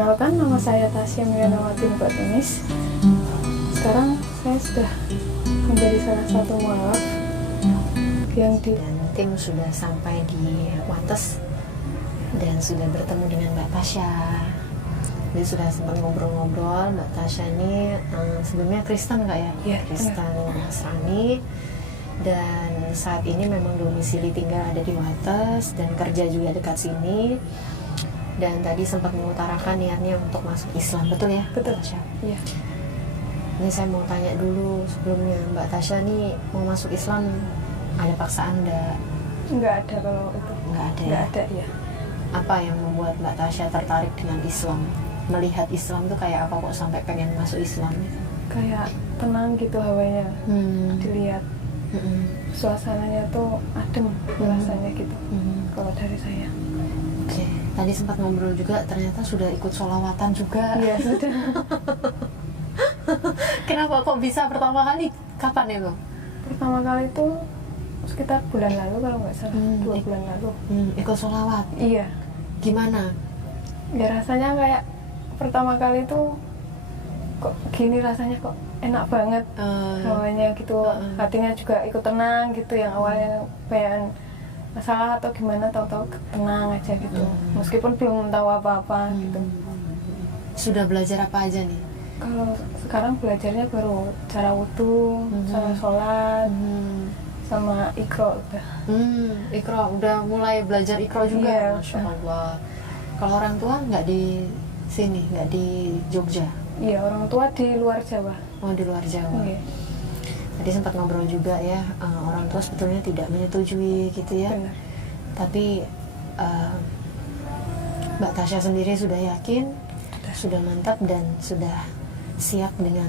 Kenalkan, nama saya Tasya Mianawati Batinis. Sekarang saya sudah menjadi salah satu mualaf yang di... Dan tim sudah sampai di Wates dan sudah bertemu dengan Mbak Tasya. Jadi sudah sempat ngobrol-ngobrol. Mbak Tasya ini sebelumnya Kristen nggak ya? Iya, Kristen Nasrani. Dan saat ini memang domisili tinggal ada di Wates dan kerja juga dekat sini. Dan tadi sempat mengutarakan niatnya untuk masuk Islam, betul ya? Betul. Tasya? Iya. Ini saya mau tanya dulu sebelumnya, Mbak Tasya nih mau masuk Islam ada paksaan enggak? Nggak ada kalau itu. Nggak ada Nggak ya? ada, ya. Apa yang membuat Mbak Tasya tertarik dengan Islam? Melihat Islam tuh kayak apa kok sampai pengen masuk Islam gitu? Kayak tenang gitu hawanya. Dilihat suasananya tuh adem rasanya gitu. Kalau dari saya. Oke, tadi sempat ngobrol juga ternyata sudah ikut sholawatan juga. Iya, sudah. Kenapa kok bisa pertama kali? Kapan itu? Pertama kali itu sekitar bulan lalu kalau nggak salah, 2 bulan lalu. Ikut sholawat. Iya. Gimana? Ya rasanya kayak pertama kali itu kok gini rasanya kok enak banget hawanya gitu. Hatinya juga ikut tenang gitu, yang awalnya pengen masalah atau gimana, tahu-tahu tenang aja gitu. Meskipun belum tahu apa-apa gitu. Sudah belajar apa aja nih? Kalau sekarang belajarnya baru cara wudhu, sama sholat, sama ikro udah. Ikro udah mulai belajar ikro juga. Iya, Masya Allah. Kalau orang tua nggak di sini, nggak di Jogja? Iya, orang tua di luar Jawa. Oh, di luar Jawa. Iya. Tadi sempat ngobrol juga ya, orang tua sebetulnya tidak menyetujui gitu ya. Benar. Tapi Mbak Tasya sendiri sudah yakin, sudah mantap dan sudah siap dengan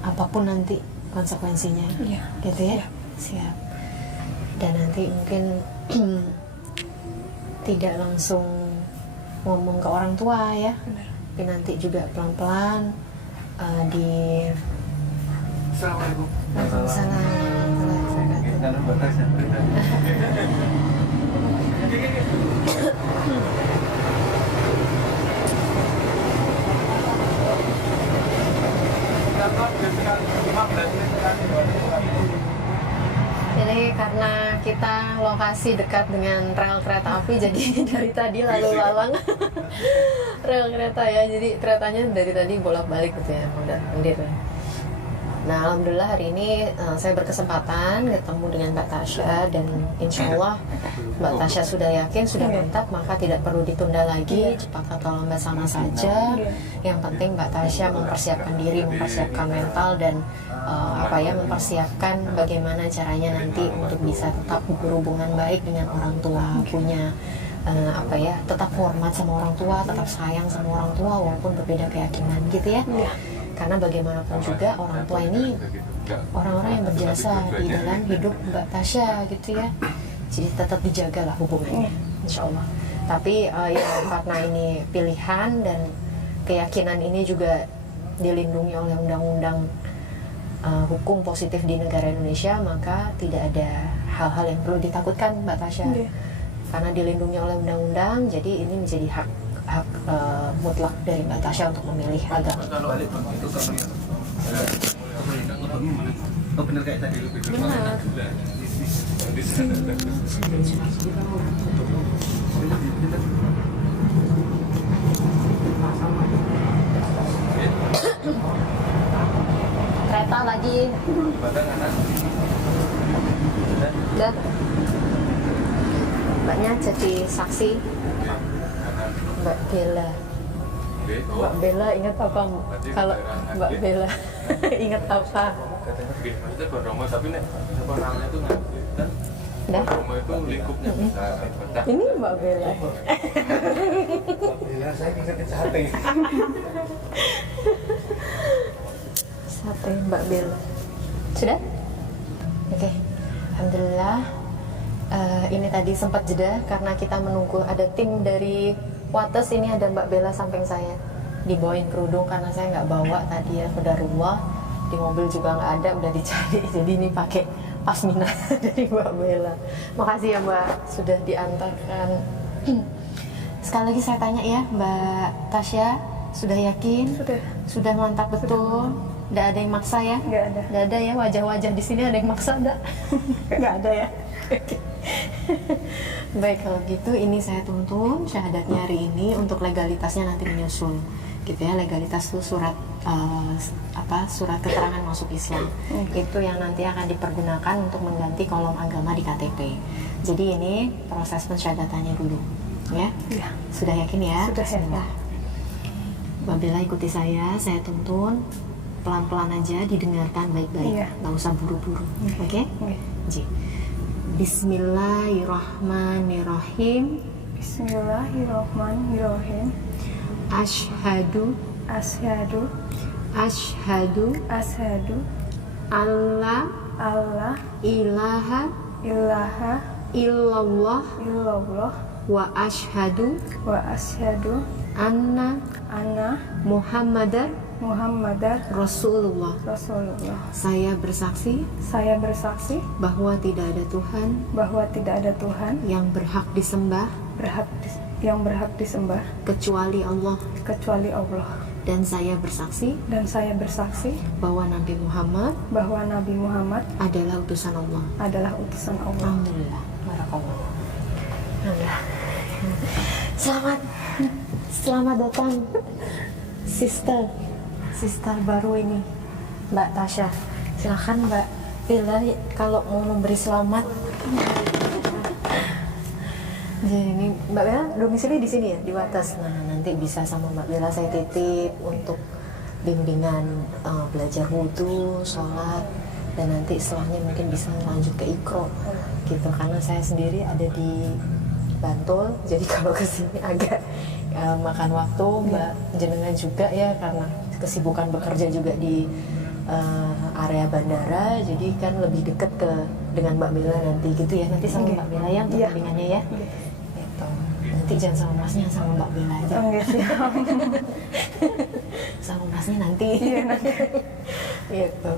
apapun nanti konsekuensinya. Iya. Gitu ya? Siap. Dan nanti mungkin tidak langsung ngomong ke orang tua ya. Benar. Tapi nanti juga pelan-pelan di Assalamualaikum. Waalaikumsalam warahmatullahi wabarakatuh. Jadi karena kita lokasi dekat dengan rel kereta api, jadi dari tadi lalu lalang rel kereta ya, jadi keretanya dari tadi bolak-balik gitu ya, udah mundur. Nah, alhamdulillah hari ini saya berkesempatan ketemu dengan Mbak Tasya dan insya Allah Mbak Tasya sudah yakin, sudah mantap, maka tidak perlu ditunda lagi, cepat atau lambat sama saja. Yang penting Mbak Tasya mempersiapkan diri, mempersiapkan mental dan mempersiapkan bagaimana caranya nanti untuk bisa tetap berhubungan baik dengan orang tua, punya tetap hormat sama orang tua, tetap sayang sama orang tua walaupun berbeda keyakinan gitu ya. Karena bagaimanapun juga orang tua ini orang-orang yang berjasa di dalam hidup Mbak Tasya gitu ya. Jadi tetap dijaga lah hubungannya, insya Allah. Tapi karena ini pilihan dan keyakinan ini juga dilindungi oleh undang-undang hukum positif di negara Indonesia, maka tidak ada hal-hal yang perlu ditakutkan Mbak Tasya. Karena dilindungi oleh undang-undang, jadi ini menjadi hak mutlak dari Mbak Tasya untuk memilih agama. Oh, benar kayak tadi. Benar. Kereta lagi. Udah. Mbaknya jadi saksi. Mbak Bella. Mbak Bella ingat apa? Kalau Mbak Bella ingat apa? Maksudnya Bromo, tapi apa namanya itu kan Dah. Bromo itu lingkupnya besar. Ini Mbak Bella. Alhamdulillah saya ingat sate. Sate Mbak Bella. Sudah? Oke. Alhamdulillah. Ini tadi sempat jeda karena kita menunggu ada tim dari Wates. Ini ada Mbak Bella samping saya, dibawain kerudung karena saya nggak bawa tadi ya, Qadarullah. Di mobil juga nggak ada, udah dicari, jadi ini pakai pasmina dari Mbak Bella. Makasih ya Mbak, sudah diantarkan. sekali lagi saya tanya ya, Mbak Tasya, sudah yakin? Sudah mantap betul? Nggak ada yang maksa ya? Nggak ada ya, wajah-wajah di sini ada yang maksa nggak? Nggak ada ya? Baik, kalau gitu ini saya tuntun syahadatnya hari ini, untuk legalitasnya nanti menyusul gitu ya. Legalitas itu surat surat keterangan masuk Islam. Itu yang nanti akan dipergunakan untuk mengganti kolom agama di KTP. Jadi ini proses pensyahadatannya dulu ya. Sudah yakin ya? Sudah yakin. Mbak Bella ikuti saya tuntun pelan-pelan aja, didengarkan baik-baik, nggak usah buru-buru. Oke? Ji. Bismillahirrahmanirrahim. Bismillahirrahmanirrahim. Asyhadu alla ilaha illallah wa asyhadu anna Muhammadar Rasulullah. Saya bersaksi bahwa tidak ada Tuhan yang berhak disembah kecuali Allah. Dan saya bersaksi bahwa Nabi Muhammad adalah utusan Allah. Alhamdulillah. Barakallah. Alhamdulillah. Selamat datang Sister baru ini, Mbak Tasya. Silakan Mbak Bella kalau mau memberi selamat. Jadi ini Mbak Bella domisili di sini ya, di Wates. Nah, nanti bisa sama Mbak Bella saya titip untuk bimbingan belajar wudhu, sholat, dan nanti setelahnya mungkin bisa lanjut ke Iqra gitu. Karena saya sendiri ada di Bantul, jadi kalau kesini agak makan waktu. Mbak jenengan juga ya, karena kesibukan bekerja juga di area bandara, jadi kan lebih dekat dengan Mbak Bella nanti gitu ya. Nanti sama Mbak Bella ya untuk bimbingannya ya. Gitu. Nanti jangan sama masnya, sama Mbak Bella aja. Sama masnya nanti. Gitu.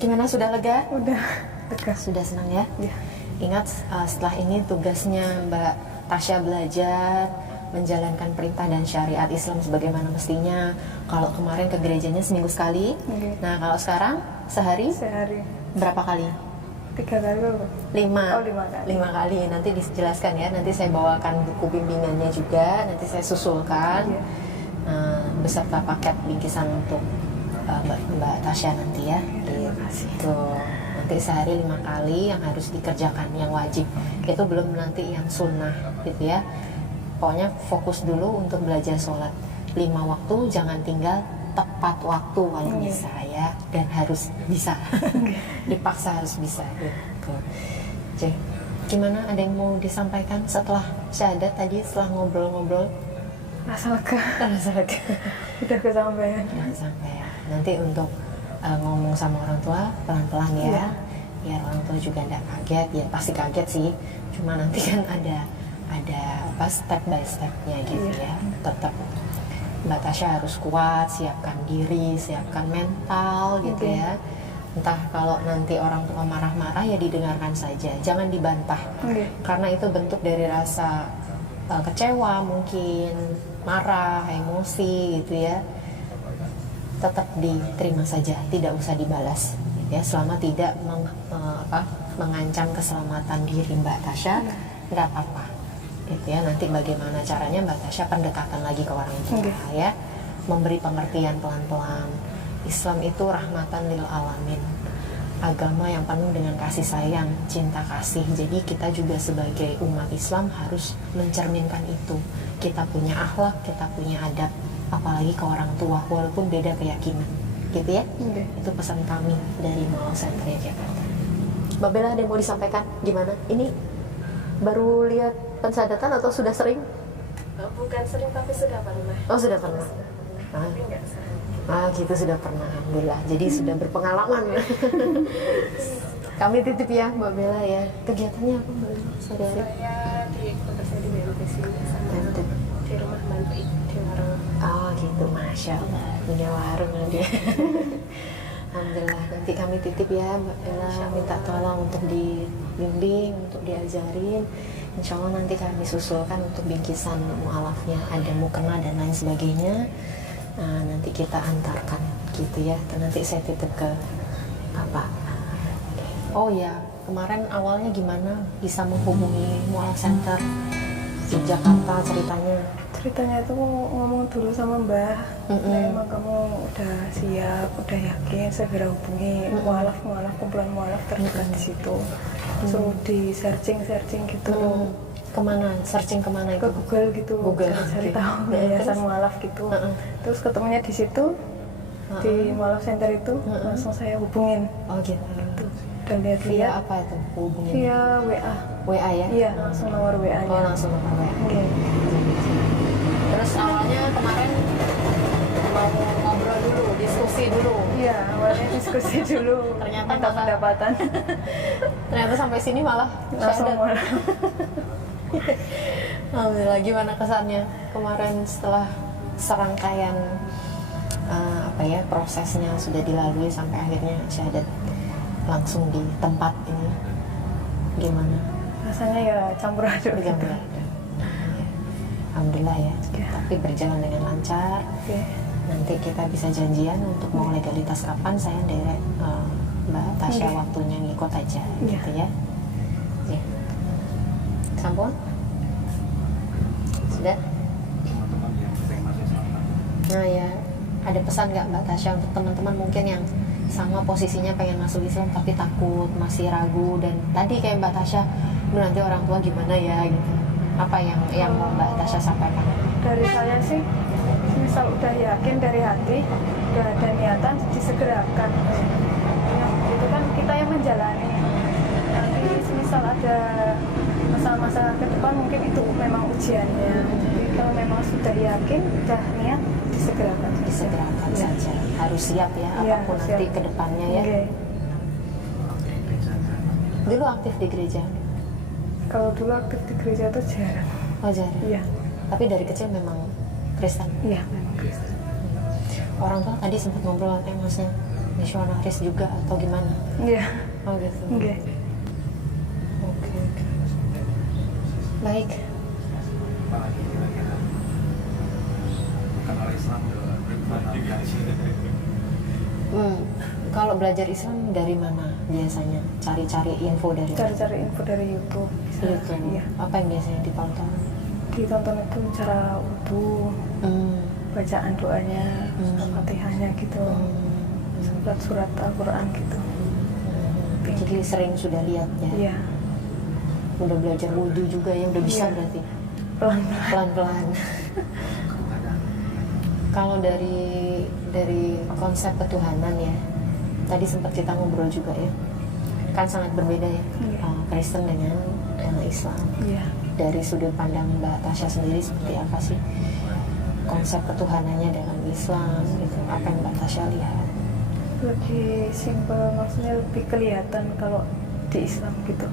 Gimana, sudah lega? Sudah senang ya? Ingat, setelah ini tugasnya Mbak Tasya belajar menjalankan perintah dan syariat Islam sebagaimana mestinya. Kalau kemarin ke gerejanya seminggu sekali, nah kalau sekarang sehari berapa kali? 3 kali berapa? 5 kali. Nanti dijelaskan ya, nanti saya bawakan buku bimbingannya juga, nanti saya susulkan beserta paket bingkisan untuk Mbak Tasya nanti ya. Terima kasih. Nanti sehari 5 kali yang harus dikerjakan, yang wajib. Itu belum nanti yang sunnah gitu ya. Pokoknya fokus dulu untuk belajar sholat 5 waktu, jangan tinggal tepat waktu kalau bisa ya, dan harus bisa. Dipaksa harus bisa gitu. Jadi, gimana, ada yang mau disampaikan setelah syahadat tadi, setelah ngobrol-ngobrol? Rasa lega. Udah kesampaian. Nanti untuk ngomong sama orang tua pelan-pelan ya. Biar orang tua juga tidak kaget. Ya pasti kaget sih, cuma nanti kan ada step by stepnya gitu ya. Tetap Mbak Tasya harus kuat, siapkan diri, siapkan mental gitu ya. Entah kalau nanti orang tua marah-marah ya didengarkan saja, jangan dibantah. Karena itu bentuk dari rasa kecewa, mungkin marah, emosi gitu ya. Tetap diterima saja, tidak usah dibalas ya, selama tidak mengancam keselamatan diri Mbak Tasya, nggak apa-apa gitu ya. Nanti bagaimana caranya Mbak Tasya pendekatan lagi ke orang tua ya, memberi pengertian pelan-pelan. Islam itu rahmatan lil alamin, agama yang penuh dengan kasih sayang, cinta kasih. Jadi kita juga sebagai umat Islam harus mencerminkan itu. Kita punya akhlak, kita punya adab, apalagi ke orang tua walaupun beda keyakinan gitu ya. Itu pesan kami dari Mall Satria Jakarta. Mbak Bella, ada yang mau disampaikan? Gimana? Ini baru lihat pensyahadatan atau sudah sering? Bukan sering, tapi sudah pernah. Oh, sudah pernah. Gitu, sudah pernah. Alhamdulillah. Jadi sudah berpengalaman ya. Kami titip ya Mbak Bella ya. Kegiatannya apa Mbak Bella? Saya di kota saya di BMTC sama di rumah bantu di warung. Oh gitu, Masya Allah. Punya warung dia. Alhamdulillah, nanti kami titip ya Mbak Bella, minta tolong untuk dibimbing, untuk diajarin. Insya Allah nanti kami susulkan untuk bingkisan mu'alafnya, ada mukena dan lain sebagainya. Nah, nanti kita antarkan gitu ya. Dan nanti saya titip ke Bapak. Oh ya, kemarin awalnya gimana bisa menghubungi Mu'alaf Center di Jakarta ceritanya? Ceritanya itu ngomong dulu sama Mbah, nah, emang kamu udah siap, udah yakin, segera hubungi mualaf kumpulan mualaf terdekat di situ. Suruh di searching gitu. Kemana? Searching kemana itu? Ke Google gitu, Google, cari oke. tahu yayasan mualaf gitu. Terus ketemunya di situ, di Mualaf Center itu, langsung saya hubungin. Oh gitu. Dan Via lihat-lihat apa itu hubungin? via WA. WA ya? Iya, langsung nomor WA-nya. Oh langsung nomor WA. Iya. Terus awalnya kemarin mau ngobrol dulu, diskusi dulu. Iya, awalnya diskusi dulu. Ternyata minta malah- pendapatan. Ternyata sampai sini malah Langsung syahadat. mualaf. Alhamdulillah, gimana kesannya kemarin setelah serangkaian prosesnya sudah dilalui sampai akhirnya syahadat langsung di tempat ini, gimana? Rasanya ya campur aduk gitu. Gimana? Alhamdulillah ya. Ya. Tapi berjalan dengan lancar. Oke. Nanti kita bisa janjian untuk mau legalitas kapan, saya derek Mbak Tasya Oke. waktunya ngikut aja Iya. gitu ya. Ya. Sampun? Sudah? Nah ya, ada pesan nggak Mbak Tasya untuk teman-teman mungkin yang sama posisinya pengen masuk Islam tapi takut, masih ragu, dan tadi kayak Mbak Tasya, "Duh, nanti orang tua gimana ya?" gitu. Apa yang Mbak Tasya sampaikan? Dari saya sih, misal udah yakin dari hati, udah ada niatan, disegerakan. Yang itu kan kita yang menjalani. Nanti misal ada masa-masa ke depan mungkin itu memang ujiannya. Jadi kalau memang sudah yakin, udah niat, disegerakan. Disegerakan Ya. saja, harus siap ya Iya, apapun siap. nanti ke depannya ya. Oke. Dulu aktif di gereja? Kalau dulu aktif di gereja itu jarang. Oh jarang? Iya, Tapi dari kecil memang Kristen? iya memang Kristen. Orang tua tadi sempat ngobrol, maksudnya misionaris juga atau gimana? Iya, Oh gitu. oke. Oke. Baik. Kalau belajar Islam dari mana biasanya? Cari-cari info dari mana? Cari-cari info dari YouTube. Bisa. YouTube. Iya. Apa yang biasanya ditonton? Ditonton itu cara wudhu, bacaan doanya, Al-Fatihahnya gitu, surat-surat Al-Quran gitu. Jadi sering sudah lihat ya? Iya, Udah belajar wudhu juga ya? Udah bisa Iya. berarti? pelan-pelan. Pelan-pelan. Kalau dari konsep ketuhanan ya, tadi sempat kita ngobrol juga ya, kan sangat berbeda ya, Iya. Kristen dengan Islam. Iya, Dari sudut pandang Mbak Tasya sendiri seperti apa sih konsep ketuhanannya dalam Islam gitu? Apa yang Mbak Tasya lihat? lebih simpel, maksudnya lebih kelihatan kalau di Islam gitu.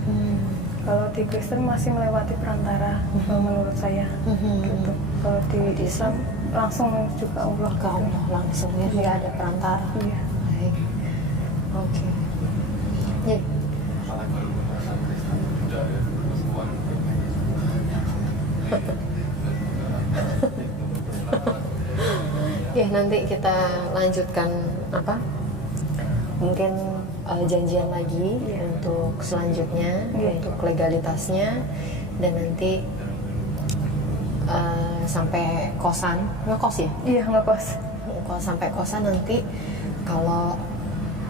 Kalau di Kristen masih melewati perantara, kalau menurut saya gitu. Kalau di Islam langsung menuju ke Allah. Ke Allah langsung ya, nggak ada perantara. Iya. Baik. Oke. Ya. Ya nanti kita lanjutkan apa? Mungkin janjian lagi Iya. untuk selanjutnya, Iya. untuk legalitasnya, dan nanti sampai kosan, ngekos ya? Iya, ngekos. Kalau sampai kosan nanti kalau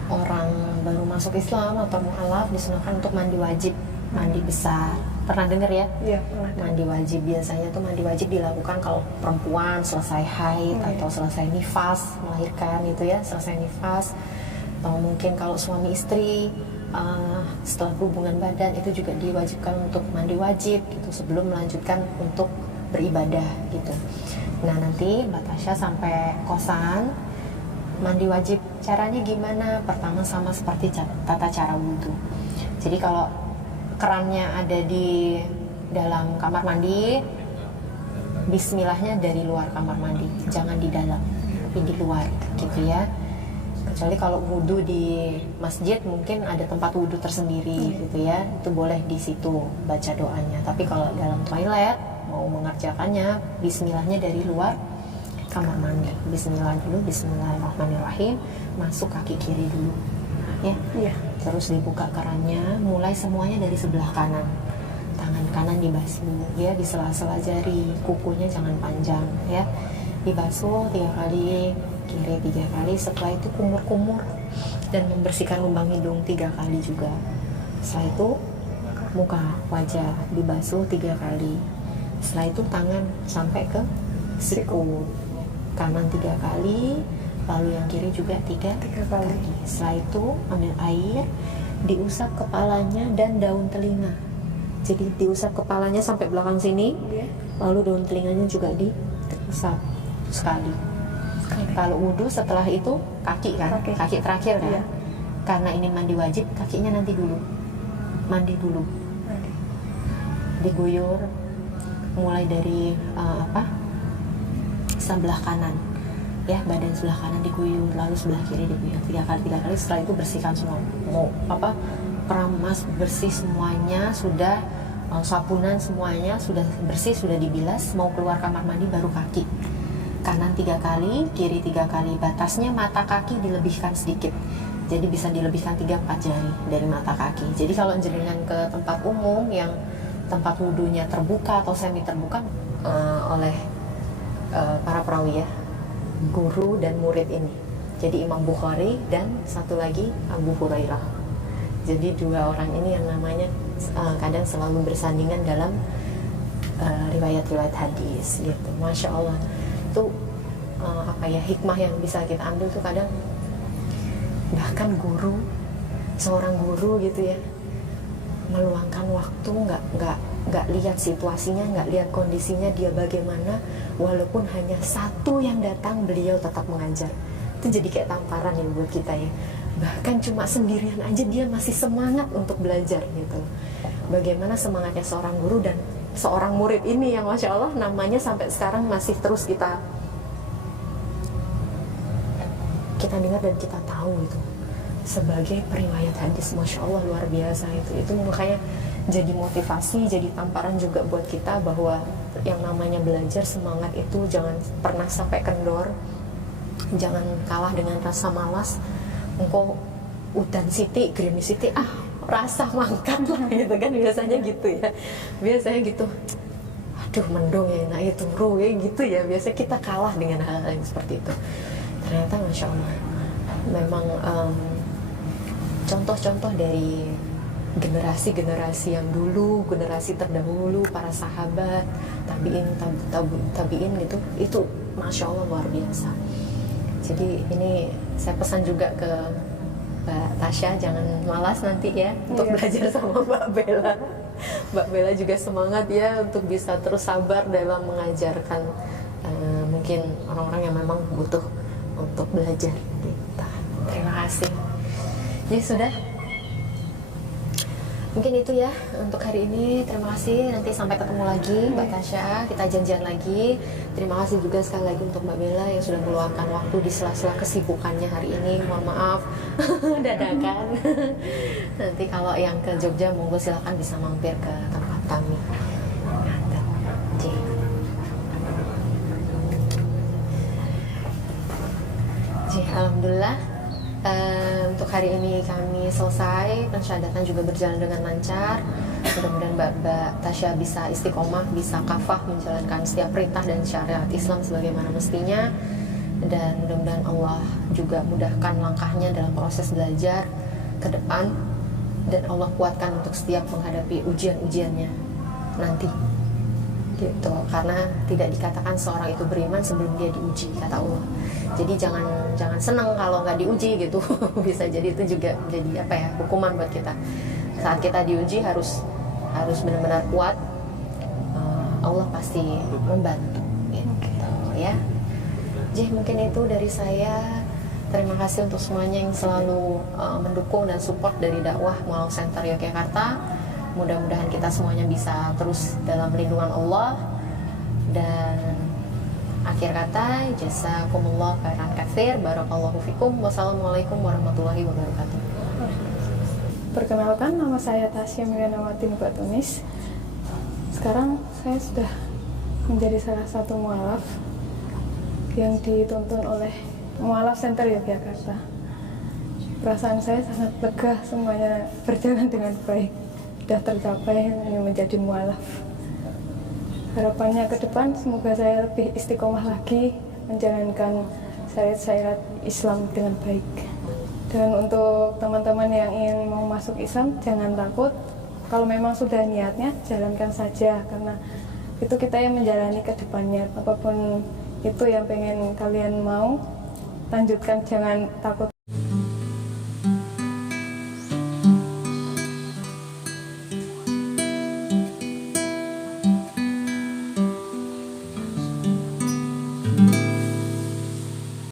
orang baru masuk Islam atau mu'alaf disunahkan untuk mandi wajib, mandi besar. Pernah dengar ya? Iya, pernah. Mandi wajib biasanya tuh mandi wajib dilakukan kalau perempuan selesai haid atau selesai nifas melahirkan itu ya, selesai nifas, atau mungkin kalau suami istri setelah hubungan badan itu juga diwajibkan untuk mandi wajib gitu sebelum melanjutkan untuk beribadah gitu. Nah nanti Mbak Tasya sampai kosan mandi wajib, caranya gimana? Pertama sama seperti tata cara wudhu. Jadi kalau kerannya ada di dalam kamar mandi, bismillahnya dari luar kamar mandi, jangan di dalam, tapi di luar gitu ya. kecuali kalau wudhu di masjid mungkin ada tempat wudhu tersendiri gitu ya, itu boleh di situ baca doanya. Tapi kalau dalam toilet mau mengerjakannya, bismillahnya dari luar kamar mandi. Bismillah dulu, bismillahirrahmanirrahim, masuk kaki kiri dulu ya. Iya. Terus dibuka kerannya, mulai semuanya dari sebelah kanan. Tangan kanan dibasuh ya, di sela-sela jari, kukunya jangan panjang ya. Dibasuh 3 kali, kiri 3 kali. Setelah itu kumur-kumur dan membersihkan lubang hidung 3 kali juga. Setelah itu muka, wajah dibasuh 3 kali. Setelah itu tangan sampai ke siku, kanan 3 kali, lalu yang kiri juga 3 kali. Setelah itu ambil air, diusap kepalanya dan daun telinga. Jadi diusap kepalanya sampai belakang sini, lalu daun telinganya juga diusap sekali. Kalau wudhu setelah itu kaki kan, kaki terakhir kan. Iya. Karena ini mandi wajib, kakinya nanti dulu, mandi dulu, diguyur mulai dari sebelah kanan ya, badan sebelah kanan diguyur, lalu sebelah kiri diguyur 3 kali. Setelah itu bersihkan semua, mau keramas bersih semuanya, sudah sabunan semuanya sudah bersih, sudah dibilas, mau keluar kamar mandi baru kaki kanan 3 kali, kiri 3 kali. Batasnya mata kaki dilebihkan sedikit, jadi bisa dilebihkan 3-4 jari dari mata kaki. Jadi kalau jenengan ke tempat umum yang tempat wudhunya terbuka atau semi terbuka oleh para perawi ya, guru dan murid ini, jadi Imam Bukhari dan satu lagi Abu Hurairah. Jadi 2 orang ini yang namanya kadang selalu bersandingan dalam riwayat-riwayat hadis gitu. Masya Allah, itu hikmah yang bisa kita ambil tuh kadang, bahkan seorang guru gitu ya, meluangkan waktu, nggak lihat situasinya, nggak lihat kondisinya dia bagaimana, walaupun hanya 1 yang datang beliau tetap mengajar. Itu jadi kayak tamparan ya buat kita ya. Bahkan cuma sendirian aja dia masih semangat untuk belajar gitu. Bagaimana semangatnya seorang guru dan seorang murid ini yang Masya Allah namanya sampai sekarang masih terus kita dengar dan kita tahu itu sebagai periwayat hadis. Masya Allah, luar biasa itu makanya jadi motivasi, jadi tamparan juga buat kita bahwa yang namanya belajar, semangat itu jangan pernah sampai kendor, jangan kalah dengan rasa malas. Engkau udan siti, gerimis siti, rasa mangkat lah gitu kan, biasanya gitu ya, biasanya gitu, aduh mendung ya, nah itu ruh ya gitu ya, biasanya kita kalah dengan hal-hal yang seperti itu. Ternyata Masya Allah memang contoh-contoh dari generasi-generasi yang dulu, generasi terdahulu, para sahabat, tabiin gitu, itu Masya Allah luar biasa. Jadi ini saya pesan juga ke Mbak Tasya, jangan malas nanti ya untuk belajar sama Mbak Bella. Mbak Bella juga semangat ya untuk bisa terus sabar dalam mengajarkan mungkin orang-orang yang memang butuh untuk belajar kita. Terima kasih. Jadi sudah, mungkin itu ya untuk hari ini. Terima kasih, nanti sampai ketemu lagi Mbak Tasya, kita janjian lagi. Terima kasih juga sekali lagi untuk Mbak Bella yang sudah meluangkan waktu di sela-sela kesibukannya hari ini. Mohon maaf dadakan. Nanti kalau yang ke Jogja monggo silakan bisa mampir ke tempat kami. Alhamdulillah, untuk hari ini kami selesai, pensyahadatan juga berjalan dengan lancar. Mudah-mudahan Mbak Tasya bisa istiqomah, bisa kafah menjalankan setiap perintah dan syariat Islam sebagaimana mestinya, dan mudah-mudahan Allah juga mudahkan langkahnya dalam proses belajar ke depan, dan Allah kuatkan untuk setiap menghadapi ujian-ujiannya nanti gitu. Karena tidak dikatakan seorang itu beriman sebelum dia diuji, kata Allah. Jadi jangan senang kalau nggak diuji gitu. Bisa jadi itu juga jadi hukuman buat kita. Saat kita diuji harus benar-benar kuat. Allah pasti membantu gitu ya. Jadi mungkin itu dari saya. Terima kasih untuk semuanya yang selalu mendukung dan support dari dakwah Mualaf Center Yogyakarta. Mudah-mudahan kita semuanya bisa terus dalam lindungan Allah, dan Akhir kata, jazakumullah khairan katsir, barakallahu fikum, wassalamualaikum warahmatullahi wabarakatuh. Perkenalkan, nama saya Tasya Milianawati Batunis. Sekarang saya sudah menjadi salah satu mualaf yang dituntun oleh Mualaf Center Yogyakarta. Perasaan saya sangat lega, semuanya berjalan dengan baik. Sudah tercapai menjadi mualaf. Harapannya ke depan semoga saya lebih istiqomah lagi menjalankan syariat-syariat Islam dengan baik. Dan untuk teman-teman yang ingin mau masuk Islam, jangan takut. Kalau memang sudah niatnya, jalankan saja, karena itu kita yang menjalani ke depannya. Apapun itu yang pengen kalian mau, lanjutkan, jangan takut.